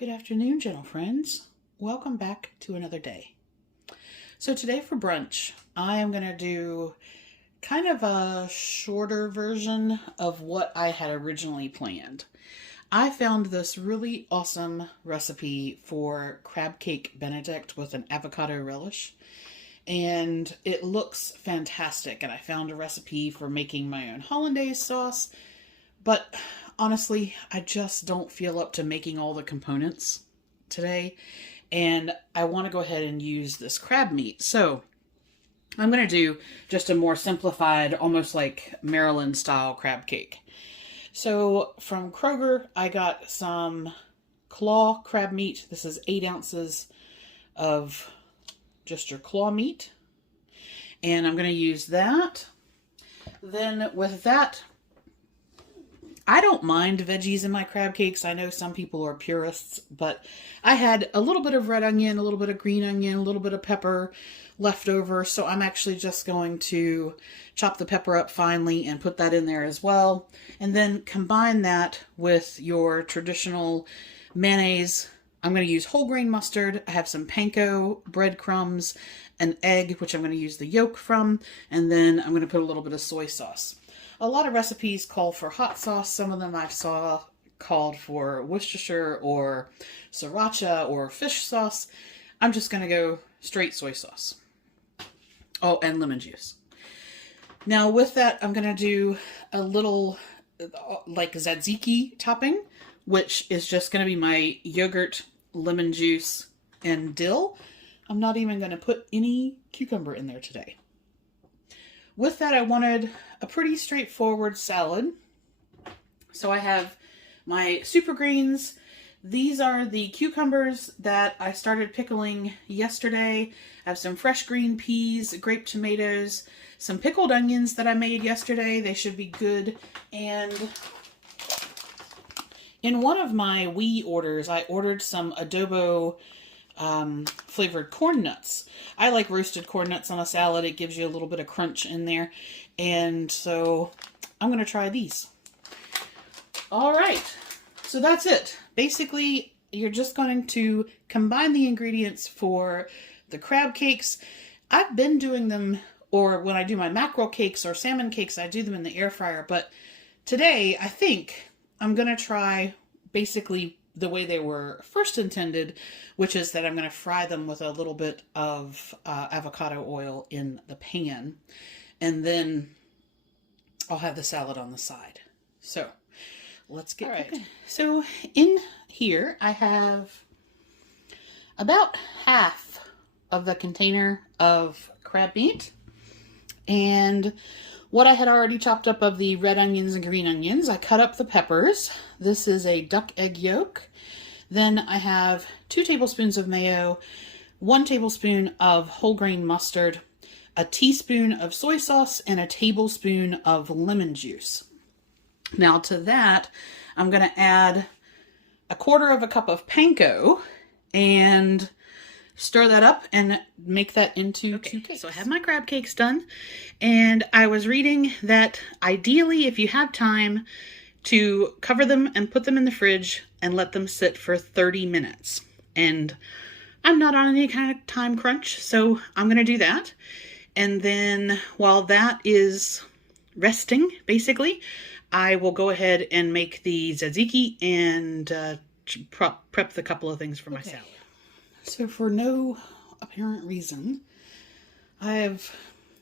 Good afternoon, gentle friends. Welcome back to another day. So today for brunch, I am going to do kind of a shorter version of what I had originally planned. I found this really awesome recipe for crab cake Benedict with an avocado relish, and it looks fantastic. And I found a recipe for making my own hollandaise sauce, but honestly, I just don't feel up to making all the components today, and I want to go ahead and use this crab meat. So I'm going to do just a more simplified, almost like Maryland style crab cake. So from Kroger, I got some claw crab meat. This is 8 ounces of just your claw meat, and I'm going to use that. Then with that, I don't mind veggies in my crab cakes. I know some people are purists, but I had a little bit of red onion, a little bit of green onion, a little bit of pepper left over. So I'm actually just going to chop the pepper up finely and put that in there as well. And then combine that with your traditional mayonnaise. I'm going to use whole grain mustard. I have some panko breadcrumbs, an egg, which I'm going to use the yolk from, and then I'm going to put a little bit of soy sauce. A lot of recipes call for hot sauce. Some of them I saw called for Worcestershire or sriracha or fish sauce. I'm just going to go straight soy sauce. Oh, and lemon juice. Now with that, I'm going to do a little like tzatziki topping, which is just going to be my yogurt, lemon juice, and dill. I'm not even going to put any cucumber in there today. With that, I wanted a pretty straightforward salad. So I have my super greens. These are the cucumbers that I started pickling yesterday. I have some fresh green peas, grape tomatoes, some pickled onions that I made yesterday. They should be good. And in one of my wee orders, I ordered some adobo flavored corn nuts. I like roasted corn nuts on a salad. It gives you a little bit of crunch in there. And so I'm going to try these. All right. So that's it. Basically, you're just going to combine the ingredients for the crab cakes. I've been doing them, or when I do my mackerel cakes or salmon cakes, I do them in the air fryer. But today, I think I'm going to try basically the way they were first intended, which is that I'm going to fry them with a little bit of avocado oil in the pan, and then I'll have the salad on the side. So let's get cooking. So in here I have about half of the container of crab meat, and what I had already chopped up of the red onions and green onions. I cut up the peppers. This is a duck egg yolk. Then I have 2 tablespoons of mayo, 1 tablespoon of whole grain mustard, a teaspoon of soy sauce, and a tablespoon of lemon juice. Now to that, I'm going to add 1/4 cup of panko and stir that up and make that into 2 cakes. So I have my crab cakes done, and I was reading that ideally, if you have time, to cover them and put them in the fridge and let them sit for 30 minutes. And I'm not on any kind of time crunch, so I'm going to do that. And then while that is resting, basically, I will go ahead and make the tzatziki and prep the couple of things for my salad. So for no apparent reason, I have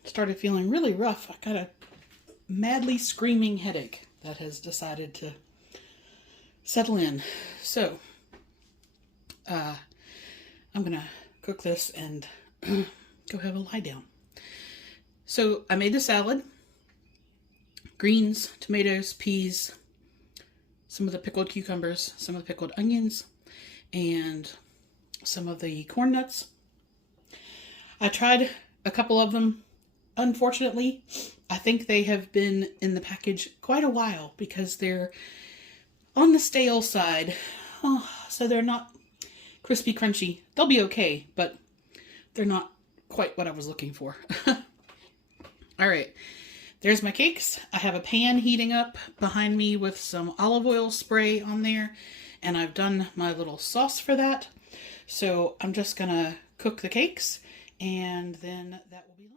started feeling really rough. I got a madly screaming headache that has decided to settle in. So I'm going to cook this and go have a lie down. So I made the salad. Greens, tomatoes, peas, some of the pickled cucumbers, some of the pickled onions, and some of the corn nuts. I tried a couple of them. Unfortunately, I think they have been in the package quite a while because they're on the stale side. Oh, so they're not crispy, crunchy. They'll be okay, but they're not quite what I was looking for. All right. There's my cakes. I have a pan heating up behind me with some olive oil spray on there. and I've done my little sauce for that. So I'm just gonna cook the cakes, and then that will be lunch.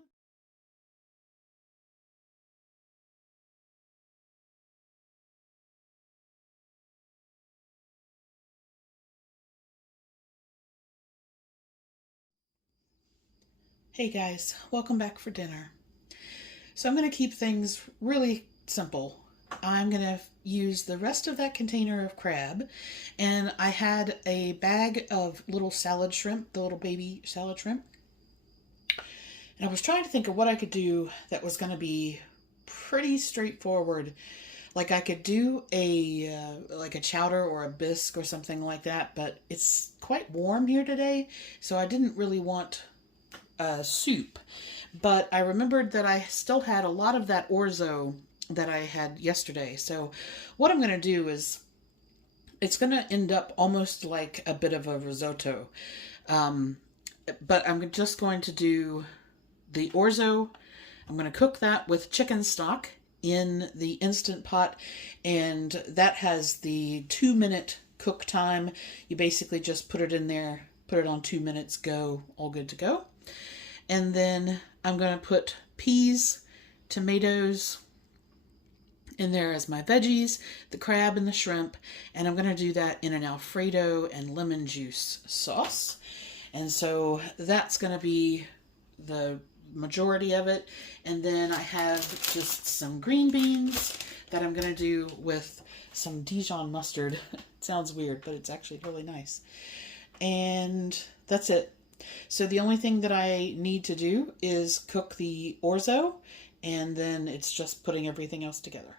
Hey guys, welcome back for dinner. So I'm going to keep things really simple. I'm going to use the rest of that container of crab, and I had a bag of little salad shrimp, the little baby salad shrimp. And I was trying to think of what I could do that was going to be pretty straightforward. Like I could do like a chowder or a bisque or something like that, but it's quite warm here today, so I didn't really want soup. But I remembered that I still had a lot of that orzo that I had yesterday. So what I'm going to do is, it's going to end up almost like a bit of a risotto. But I'm just going to do the orzo. I'm going to cook that with chicken stock in the Instant Pot, and that has the 2-minute cook time. You basically just put it in there, put it on 2 minutes, go, all good to go. And then I'm going to put peas, tomatoes in there as my veggies, the crab and the shrimp, and I'm going to do that in an Alfredo and lemon juice sauce. And so that's going to be the majority of it. And then I have just some green beans that I'm going to do with some Dijon mustard. It sounds weird, but it's actually really nice. And that's it. So the only thing that I need to do is cook the orzo, and then it's just putting everything else together.